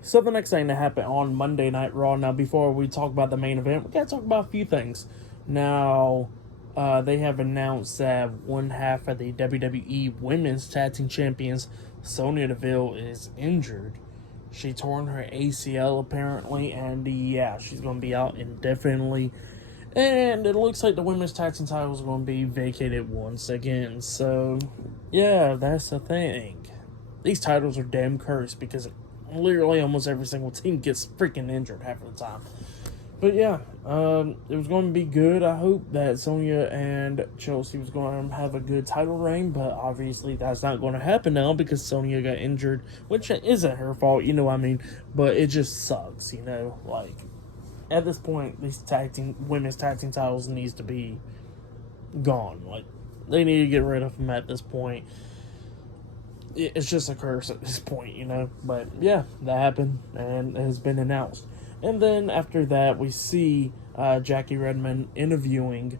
So the next thing that happened on Monday Night Raw. Now, before we talk about the main event, we gotta talk about a few things. Now, they have announced that one half of the WWE Women's Tag Team Champions, Sonya Deville, is injured. She torn her ACL apparently, and yeah, she's gonna be out indefinitely. And it looks like the women's tag team titles are going to be vacated once again. So, yeah, that's the thing. These titles are damn cursed because literally almost every single team gets freaking injured half of the time. But yeah, it was going to be good. I hope that Sonya and Chelsea was going to have a good title reign, but obviously that's not going to happen now because Sonya got injured, which isn't her fault, you know what I mean? But it just sucks, you know? Like, at this point, these women's tag team titles needs to be gone. Like, they need to get rid of them at this point. It's just a curse at this point, you know. But yeah, that happened and it has been announced. And then after that, we see Jackie Redmond interviewing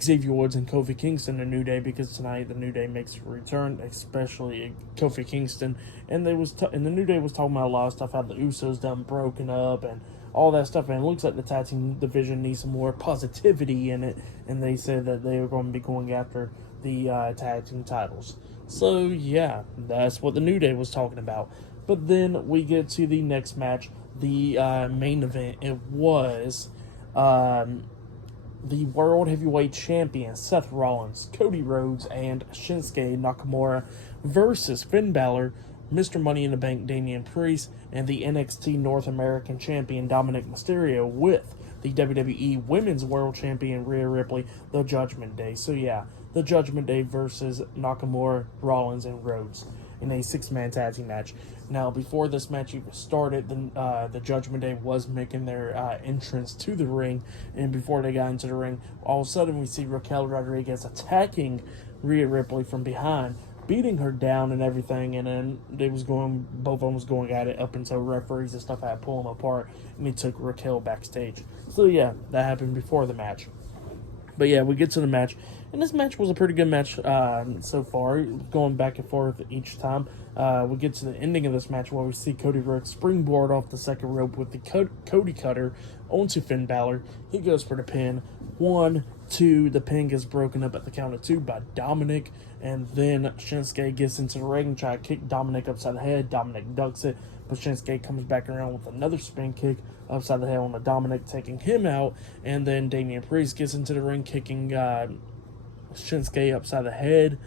Xavier Woods and Kofi Kingston in New Day, because tonight the New Day makes a return, especially Kofi Kingston. And the New Day was talking about a lot of stuff, how the Usos done broken up and all that stuff, and it looks like the tag team division needs some more positivity in it, and they said that they are going to be going after the tag team titles. So yeah, that's what the New Day was talking about. But then we get to the next match, the main event. It was the World Heavyweight Champion Seth Rollins, Cody Rhodes, and Shinsuke Nakamura versus Finn Bálor, Mr. Money in the Bank Damien Priest, and the NXT North American Champion Dominik Mysterio with the WWE Women's World Champion Rhea Ripley, the Judgement Day. So yeah, the Judgement Day versus Nakamura, Rollins, and Rhodes in a six-man tag team match. Now, before this match even started, the Judgment Day was making their entrance to the ring, and before they got into the ring, all of a sudden we see Raquel Rodriguez attacking Rhea Ripley from behind, beating her down and everything, and then both of them was going at it up until referees and stuff had to pull them apart, and he took Raquel backstage. So yeah, that happened before the match. But yeah, we get to the match, and this match was a pretty good match so far, going back and forth each time. We get to the ending of this match where we see Cody Rhodes springboard off the second rope with the Cody Cutter onto Finn Bálor. He goes for the pin. 1, 2, the pin gets broken up at the count of 2 by Dominik, and then Shinsuke gets into the ring and try to kick Dominik upside the head. Dominik ducks it, but Shinsuke comes back around with another spin kick upside the head on the Dominik, taking him out, and then Damian Priest gets into the ring, kicking Shinsuke upside the head,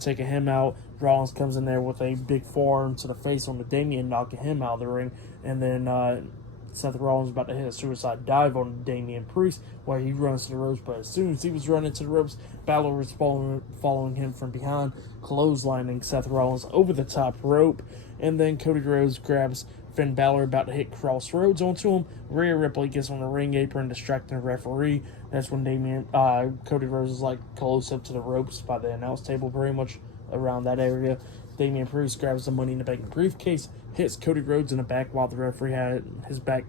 taking him out. Rollins comes in there with a big forearm to the face on the Damien, knocking him out of the ring, and then Seth Rollins about to hit a suicide dive on Damian Priest, where he runs to the ropes, but as soon as he was running to the ropes, Bálor was following him from behind, clotheslining Seth Rollins over the top rope, and then Cody Rhodes grabs Finn Bálor about to hit Crossroads onto him. Rhea Ripley gets on the ring apron, distracting the referee. That's when Cody Rhodes is like close up to the ropes by the announce table, very much around that area. Damian Priest grabs the Money in the Bank briefcase, hits Cody Rhodes in the back while the referee had his back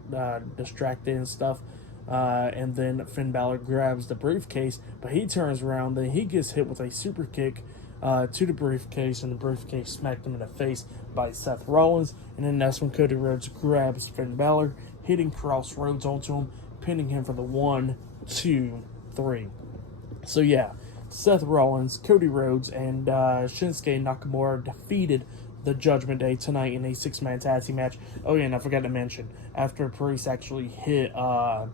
distracted and stuff. And then Finn Bálor grabs the briefcase, but he turns around, then he gets hit with a super kick to the briefcase, and the briefcase smacked him in the face by Seth Rollins. And then that's when Cody Rhodes grabs Finn Bálor, hitting Crossroads onto him, pinning him for the 1, 2, 3. So yeah, Seth Rollins, Cody Rhodes, and Shinsuke Nakamura defeated the Judgment Day tonight in a six-man tag team match. Oh yeah, and I forgot to mention, after Priest actually hit, Cody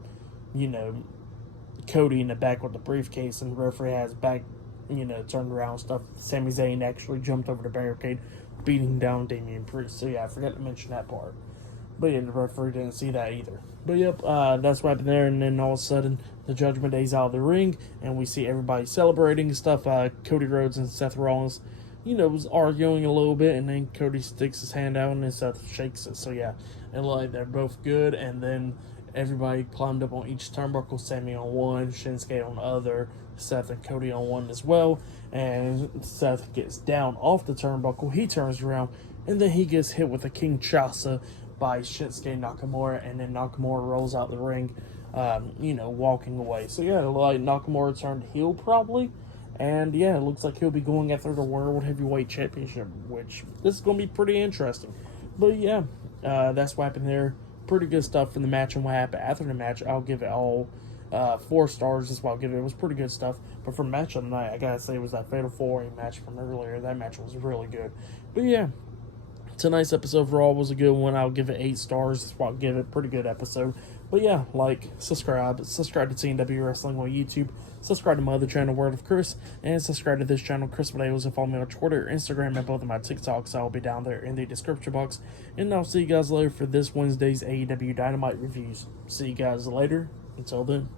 in the back with the briefcase, and the referee has back, turned around and stuff, Sami Zayn actually jumped over the barricade, beating down Damian Priest. So yeah, I forgot to mention that part. But yeah, the referee didn't see that either. But yep, that's what happened there, and then all of a sudden, the Judgment Day's out of the ring, and we see everybody celebrating and stuff. Cody Rhodes and Seth Rollins, was arguing a little bit, and then Cody sticks his hand out, and then Seth shakes it. So yeah, and like they're both good, and then everybody climbed up on each turnbuckle. Sami on one, Shinsuke on the other, Seth and Cody on one as well. And Seth gets down off the turnbuckle. He turns around, and then he gets hit with a Kinshasa by Shinsuke Nakamura, and then Nakamura rolls out the ring, walking away. So yeah, like Nakamura turned heel probably, and yeah, it looks like he'll be going after the World Heavyweight Championship, which this is going to be pretty interesting. But yeah, that's what happened there. Pretty good stuff from the match and what happened after the match. I'll give it all 4 stars. That's what I'll give it. It was pretty good stuff. But for match of the night, I gotta say it was that Fatal 4-Way match from earlier. That match was really good. But yeah, tonight's episode overall was a good one. I'll give it 8 stars. That's what I'll give it. Pretty good episode. But yeah, like, subscribe to TNW Wrestling on YouTube. Subscribe to my other channel, Word of Chris, and subscribe to this channel, Chris Videos, and follow me on Twitter, Instagram, and both of my TikToks. I'll be down there in the description box. And I'll see you guys later for this Wednesday's AEW Dynamite reviews. See you guys later. Until then.